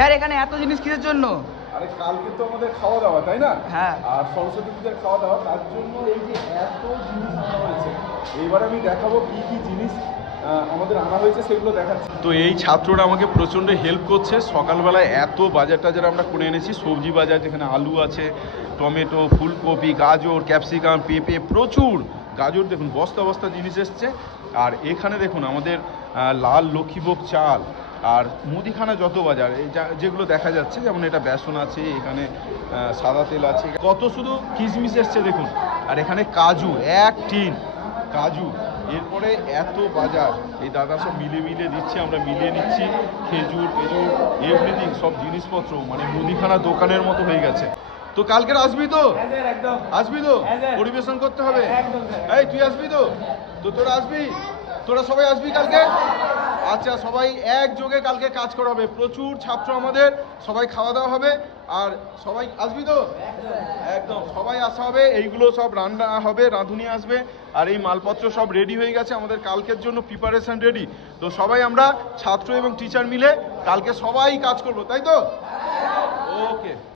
Sir এখানে এত জিনিস কিসের জন্য? আরে কালকে তো আমাদের খাওয়া দাওয়া, তাই না? হ্যাঁ। আর সরস্বতী পূজার খাওয়া দাওয়া, তার জন্য এই যে এত জিনিস আনা হয়েছে। এইবার আমি দেখাবো কি কি জিনিস আমাদের আনা হয়েছে, সেগুলো দেখাচ্ছি। তো এই ছাত্ররা আমাকে প্রচণ্ড হেল্প করছে। সকালবেলায় এত বাজার টাজার আমরা করে এনেছি, সবজি বাজার, যেখানে আলু আছে, টমেটো, ফুলকপি, গাজর, ক্যাপসিকাম, পেঁপে, প্রচুর গাজর, দেখুন বস্তা বস্তা জিনিস এসছে। আর এখানে দেখুন আমাদের লাল লক্ষ্মীভোগ চাল, আর মুদিখানা যত বাজার এই যেগুলো দেখা যাচ্ছে, যেমন এটা বেসন আছে, এখানে সাদা তেল আছে, কত শুধু কিশমিশ এসছে দেখুন। আর এখানে কাজু, এক টিন কাজু, এরপরে এত বাজার এই দাদা সব মিলে দিচ্ছে, আমরা মিলিয়ে নিচ্ছি। খেজুর এভরিথিং, সব জিনিসপত্র মানে মুদিখানা দোকানের মতো হয়ে গেছে। তো কালকের আসবি তো? আসবি তো? পরিবেশন করতে হবে। এই তুই আসবি তো? তো তোরা আসবি? তোরা সবাই আসবি কালকে? আচ্ছা, সবাই একযোগে কালকে কাজ করা হবে। প্রচুর ছাত্র আমাদের, সবাই খাওয়া দাওয়া হবে। আর সবাই আসবি তো? একদম সবাই আসা হবে। এইগুলো সব রান্না হবে, রাঁধুনি আসবে, আর এই মালপত্র সব রেডি হয়ে গেছে আমাদের কালকের জন্য, প্রিপারেশন রেডি। তো সবাই আমরা ছাত্র এবং টিচার মিলে কালকে সবাই কাজ করবো, তাই তো? ওকে।